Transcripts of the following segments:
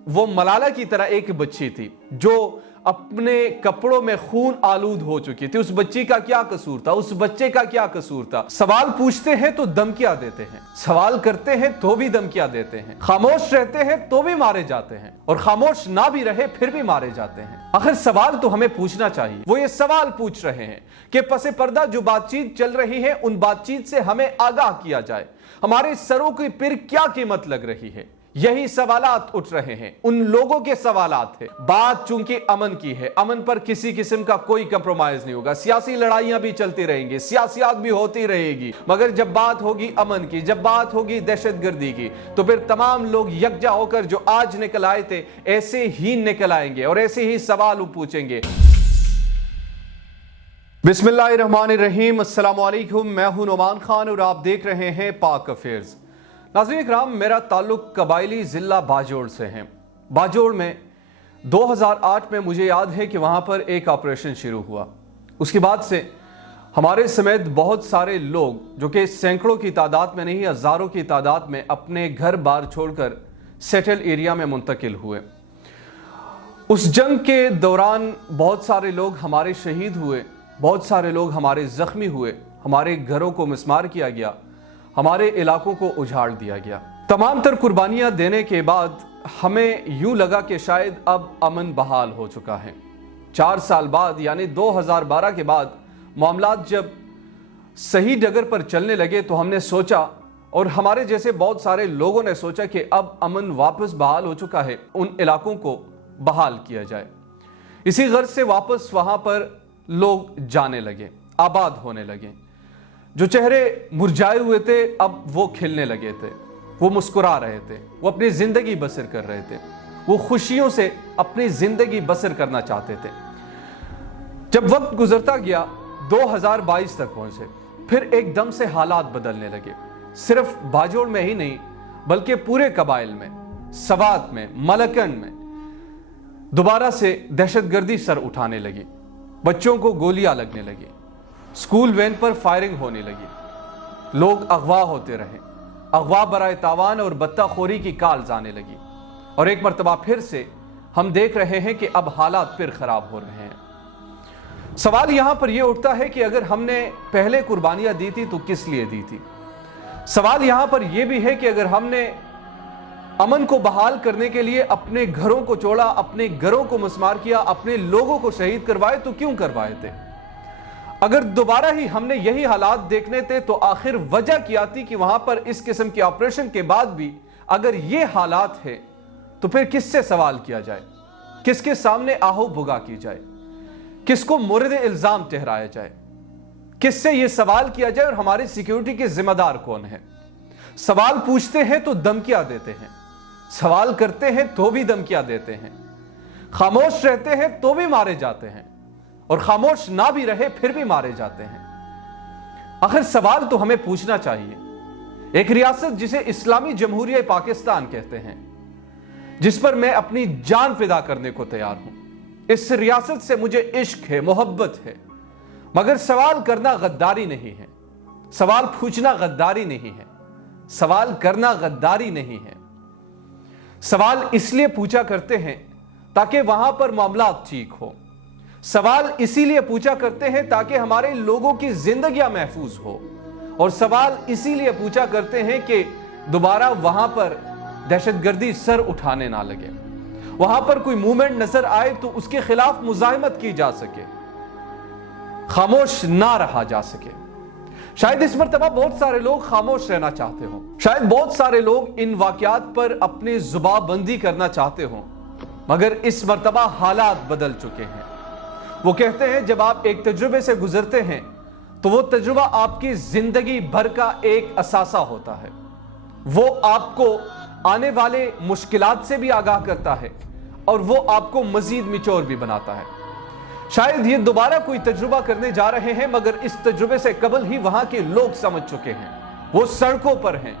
वो मलाला की तरह एक बच्ची थी जो अपने कपड़ों में खून आलूद हो चुकी थी। उस बच्ची का क्या कसूर था? उस बच्चे का क्या कसूर था? सवाल पूछते हैं तो धमकियां देते हैं, सवाल करते हैं तो भी धमकियां देते हैं, खामोश रहते हैं तो भी मारे जाते हैं, और खामोश ना भी रहे फिर भी मारे जाते हैं। आखिर सवाल तो हमें पूछना चाहिए। वो ये सवाल पूछ रहे हैं कि पसे पर्दा जो बातचीत चल रही है उन बातचीत से हमें आगाह किया जाए। हमारे सरों की फिर क्या कीमत लग रही है? यही सवालात उठ रहे हैं, उन लोगों के सवालात है। बात चूंकि अमन की है, अमन पर किसी किस्म का कोई कंप्रोमाइज नहीं होगा। सियासी लड़ाइयां भी चलती रहेंगी, सियासियात भी होती रहेगी, मगर जब बात होगी अमन की, जब बात होगी दहशतगर्दी की, तो फिर तमाम लोग यकजा होकर जो आज निकल आए थे ऐसे ही निकल आएंगे और ऐसे ही सवाल पूछेंगे। बिस्मिल्लाहिर्रहमानिर्रहीम, अस्सलाम वालेकुम। मैं हूं नुमान खान और आप देख रहे हैं पाक अफेयर्स। नाज़रीन इकराम, मेरा ताल्लुक कबायली ज़िला बाजोड़ से है। बाजोड़ में 2008 में मुझे याद है कि वहाँ पर एक ऑपरेशन शुरू हुआ। उसके बाद से हमारे समेत बहुत सारे लोग जो कि सैकड़ों की तादाद में नहीं हज़ारों की तादाद में अपने घर बार छोड़कर सेटल एरिया में मुंतकिल हुए। उस जंग के दौरान बहुत सारे लोग हमारे शहीद हुए, बहुत सारे लोग हमारे ज़ख्मी हुए, हमारे घरों को मिस्मार किया गया, हमारे इलाकों को उजाड़ दिया गया। तमाम तर कुर्बानियां देने के बाद हमें यूं लगा कि शायद अब अमन बहाल हो चुका है। 4 साल बाद यानी 2012 के बाद मामलात जब सही डगर पर चलने लगे तो हमने सोचा, और हमारे जैसे बहुत सारे लोगों ने सोचा कि अब अमन वापस बहाल हो चुका है, उन इलाकों को बहाल किया जाए। इसी गर्ज से वापस वहां पर लोग जाने लगे, आबाद होने लगे। जो चेहरे मुरझाए हुए थे अब वो खिलने लगे थे, वो मुस्कुरा रहे थे, वो अपनी जिंदगी बसर कर रहे थे, वो खुशियों से अपनी जिंदगी बसर करना चाहते थे। जब वक्त गुजरता गया 2022 तक पहुंचे, फिर एकदम से हालात बदलने लगे। सिर्फ बाजोड़ में ही नहीं बल्कि पूरे कबाइल में, सवात में, मलकंड में दोबारा से दहशतगर्दी सर उठाने लगी। बच्चों को गोलियां लगने लगी, स्कूल वैन पर फायरिंग होने लगी, लोग अगवा होते रहे, अगवा बराए तावान और बत्ताखोरी की काल्स आने लगी, और एक मरतबा फिर से हम देख रहे हैं कि अब हालात फिर खराब हो रहे हैं। सवाल यहां पर यह उठता है कि अगर हमने पहले कुर्बानियां दी थी तो किस लिए दी थी? सवाल यहां पर यह भी है कि अगर हमने अमन को बहाल करने के लिए अपने घरों को छोड़ा, अपने घरों को मस्मार किया, अपने लोगों को शहीद करवाए, तो क्यों करवाए थे? अगर दोबारा ही हमने यही हालात देखने थे तो आखिर वजह क्या थी कि वहां पर इस किस्म के ऑपरेशन के बाद भी अगर ये हालात है तो फिर किससे सवाल किया जाए, किसके सामने आहू भुगा की जाए, किसको मुर्द इल्जाम ठहराया जाए, किससे यह सवाल किया जाए और हमारी सिक्योरिटी के जिम्मेदार कौन है? सवाल पूछते हैं तो धमकियां देते हैं, सवाल करते हैं तो भी धमकियां देते हैं, खामोश रहते हैं तो भी मारे जाते हैं, और खामोश ना भी रहे फिर भी मारे जाते हैं। आखिर सवाल तो हमें पूछना चाहिए। एक रियासत जिसे इस्लामी जमहूरिया पाकिस्तान कहते हैं, जिस पर मैं अपनी जान फिदा करने को तैयार हूं, इस रियासत से मुझे इश्क है, मोहब्बत है, मगर सवाल करना गद्दारी नहीं है, सवाल पूछना गद्दारी नहीं है, सवाल करना गद्दारी नहीं है। सवाल इसलिए पूछा करते हैं ताकि वहां पर मामलात ठीक हो, सवाल इसीलिए पूछा करते हैं ताकि हमारे लोगों की जिंदगियां महफूज हो, और सवाल इसीलिए पूछा करते हैं कि दोबारा वहां पर दहशतगर्दी सर उठाने ना लगे, वहां पर कोई मूवमेंट नजर आए तो उसके खिलाफ मुजाहिमत की जा सके, खामोश ना रहा जा सके। शायद इस मरतबा बहुत सारे लोग खामोश रहना चाहते हो, शायद बहुत सारे लोग इन वाकयात पर अपनी जुबानबंदी करना चाहते हो, मगर इस मरतबा हालात बदल चुके हैं। वो कहते हैं जब आप एक तजुर्बे से गुजरते हैं तो वो तजुर्बा आपकी जिंदगी भर का एक असासा होता है, वो आपको आने वाले मुश्किलात से भी आगाह करता है और वो आपको मजीद मिचौर भी बनाता है। शायद ये दोबारा कोई तजुर्बा करने जा रहे हैं, मगर इस तजुर्बे से कबल ही वहां के लोग समझ चुके हैं, वो सड़कों पर हैं,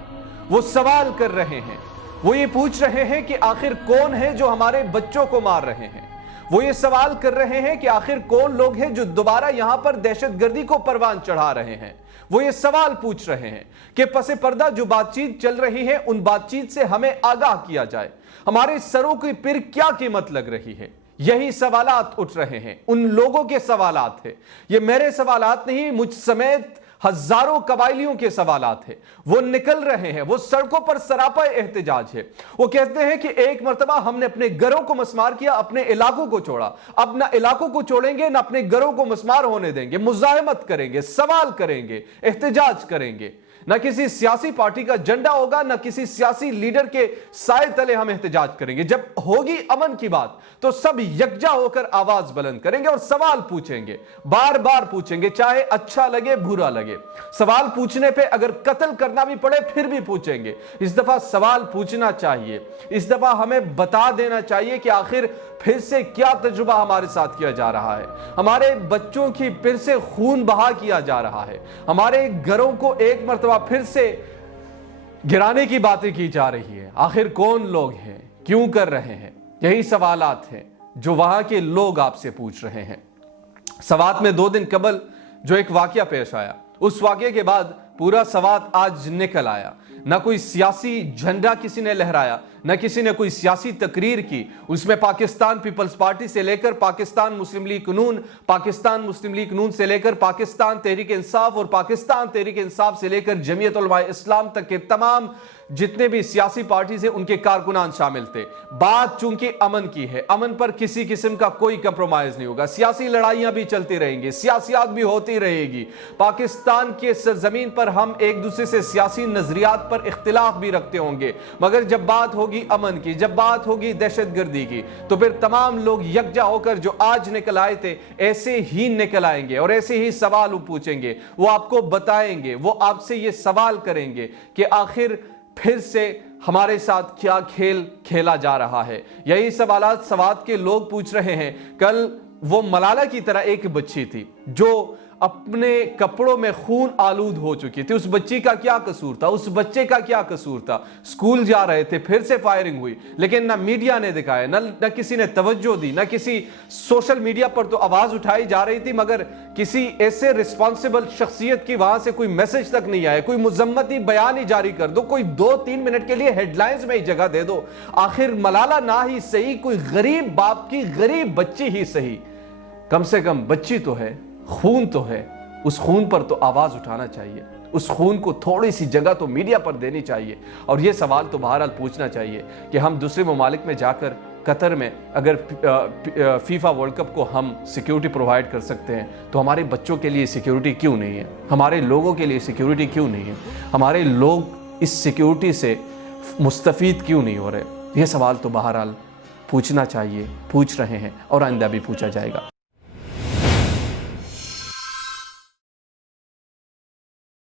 वो सवाल कर रहे हैं, वो ये पूछ रहे हैं कि आखिर कौन है जो हमारे बच्चों को मार रहे हैं, وہ یہ سوال کر رہے ہیں کہ آخر کون لوگ ہیں جو دوبارہ یہاں پر دہشت گردی کو پروان چڑھا رہے ہیں۔ وہ یہ سوال پوچھ رہے ہیں کہ پس پردہ جو بات چیت چل رہی ہے ان بات چیت سے ہمیں آگاہ کیا جائے، ہمارے سروں کی پھر کیا قیمت لگ رہی ہے۔ یہی سوالات اٹھ رہے ہیں، ان لوگوں کے سوالات ہیں، یہ میرے سوالات نہیں، مجھ سمیت ہزاروں قبائلیوں کے سوالات ہیں۔ وہ نکل رہے ہیں، وہ سڑکوں پر سراپا احتجاج ہے۔ وہ کہتے ہیں کہ ایک مرتبہ ہم نے اپنے گھروں کو مسمار کیا، اپنے علاقوں کو چھوڑا، اب نہ علاقوں کو چھوڑیں گے نہ اپنے گھروں کو مسمار ہونے دیں گے، مزاحمت کریں گے، سوال کریں گے، احتجاج کریں گے۔ نہ کسی سیاسی پارٹی کا جھنڈا ہوگا، نہ کسی سیاسی لیڈر کے سائے تلے ہم احتجاج کریں گے۔ جب ہوگی امن کی بات تو سب یکجا ہو کر آواز بلند کریں گے اور سوال پوچھیں گے، بار بار پوچھیں گے، چاہے اچھا لگے برا لگے۔ سوال پوچھنے پہ اگر قتل کرنا بھی پڑے پھر بھی پوچھیں گے۔ اس دفعہ سوال پوچھنا چاہیے، اس دفعہ ہمیں بتا دینا چاہیے کہ آخر پھر سے کیا تجربہ ہمارے ساتھ کیا جا رہا ہے۔ ہمارے بچوں کی پھر سے خون بہا کیا جا رہا ہے، ہمارے گھروں کو ایک مرتبہ پھر سے گرانے کی باتیں کی جا رہی ہے۔ آخر کون لوگ ہیں، کیوں کر رہے ہیں؟ یہی سوالات ہیں جو وہاں کے لوگ آپ سے پوچھ رہے ہیں۔ سوات میں 2 دن قبل جو ایک واقعہ پیش آیا، اس واقعے کے بعد پورا سوات آج نکل آیا۔ نہ کوئی سیاسی جھنڈا کسی نے لہرایا، نہ کسی نے کوئی سیاسی تقریر کی۔ اس میں پاکستان پیپلز پارٹی سے لے کر پاکستان مسلم لیگ نون، پاکستان مسلم لیگ نون سے لے کر پاکستان تحریک انصاف اور پاکستان تحریک انصاف سے لے کر جمعیت علماء اسلام تک کے تمام جتنے بھی سیاسی پارٹیز ہیں ان کے کارکنان شامل تھے۔ بات چونکہ امن کی ہے، امن پر کسی قسم کا کوئی کمپرومائز نہیں ہوگا، سیاسی لڑائیاں بھی چلتی رہیں گی، سیاسیات بھی ہوتی رہے گی۔ پاکستان کے سرزمین پر ہم ایک دوسرے سے سیاسی نظریات پر اختلاف بھی رکھتے ہوں گے، مگر جب بات ہوگی امن کی، جب بات ہوگی دہشت گردی کی، تو پھر تمام لوگ یکجا ہو کر جو آج نکل آئے تھے ایسے ہی نکل آئیں گے اور ایسے ہی سوال پوچھیں گے۔ وہ آپ کو بتائیں گے، وہ آپ سے یہ سوال کریں گے کہ آخر پھر سے ہمارے ساتھ کیا کھیل کھیلا جا رہا ہے۔ یہی سوالات سوات کے لوگ پوچھ رہے ہیں۔ کل وہ ملالہ کی طرح ایک بچی تھی جو اپنے کپڑوں میں خون آلود ہو چکی تھی۔ اس بچی کا کیا قصور تھا؟ اس بچے کا کیا قصور تھا؟ اسکول جا رہے تھے، پھر سے فائرنگ ہوئی، لیکن نہ میڈیا نے دکھایا، نہ کسی نے توجہ دی، نہ کسی سوشل میڈیا پر تو آواز اٹھائی جا رہی تھی، مگر کسی ایسے رسپانسیبل شخصیت کی وہاں سے کوئی میسج تک نہیں آیا، کوئی مذمتی بیان ہی جاری کر دو، کوئی 2-3 منٹ کے لیے ہیڈ لائنز میں ہی جگہ دے دو۔ آخر ملالہ نہ ہی صحیح، کوئی غریب باپ کی غریب بچی ہی صحیح، کم سے کم بچی تو ہے، خون تو ہے، اس خون پر تو آواز اٹھانا چاہیے، اس خون کو تھوڑی سی جگہ تو میڈیا پر دینی چاہیے، اور یہ سوال تو بہرحال پوچھنا چاہیے کہ ہم دوسرے ممالک میں جا کر قطر میں اگر فیفا ورلڈ کپ کو ہم سیکیورٹی پرووائڈ کر سکتے ہیں تو ہمارے بچوں کے لیے سیکیورٹی کیوں نہیں ہے؟ ہمارے لوگوں کے لیے سیکیورٹی کیوں نہیں ہے؟ ہمارے لوگ اس سیکیورٹی سے مستفید کیوں نہیں ہو رہے؟ یہ سوال تو بہرحال پوچھنا چاہیے، پوچھ رہے ہیں اور آئندہ بھی پوچھا جائے گا۔